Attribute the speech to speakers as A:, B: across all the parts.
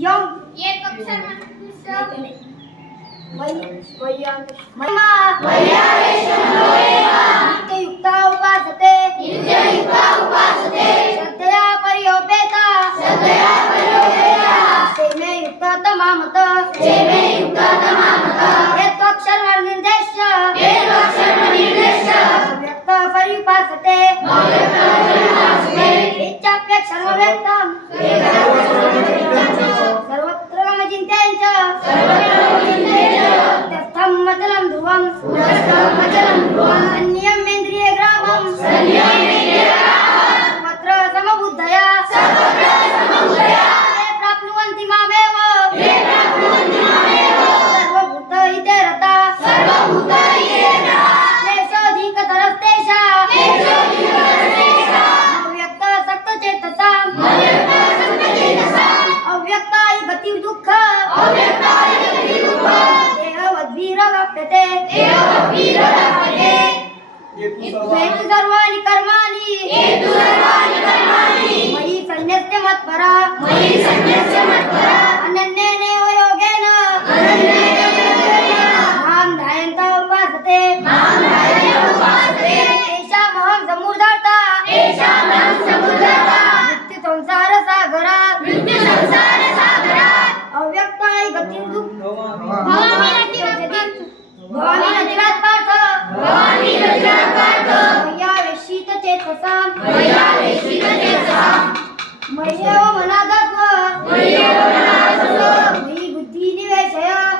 A: Yan. ಮಯ್ಯಾವೇಶ್ವರನೋಯೇವ ನಿತ್ಯಯುಕ್ತ ಉಪಾಸತೆ ನಿತ್ಯಯುಕ್ತ ಉಪಾಸತೆ ಶ್ರದ್ಧೆಯ ಪರಿಯೋಪೇತ ಶ್ರದ್ಧೆಯ ಪರಿಯೋಪೇತ ಸೇಮೆ ಯುಕ್ತತಮ ಮತ ಸೇಮೆ ಯುಕ್ತತಮ ಮತ ಯತ್ವಕ್ಷರ್ಮ ನಿರ್ದೇಶ ಯತ್ವಕ್ಷರ್ಮ ನಿರ್ದೇಶ ವ್ಯಕ್ತ ಪರಿಪಾಸತೆ ವ್ಯಕ್ತ ಪರಿಪಾಸತೆ अप्यात सर्व सर्वत्र मम चिंत्यांच सर्वत्र मम चिंत्यांच तस्थम ध्रुवम. మత్పరా మయి సన్యస్య మత్పరా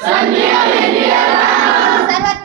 A: San Diego de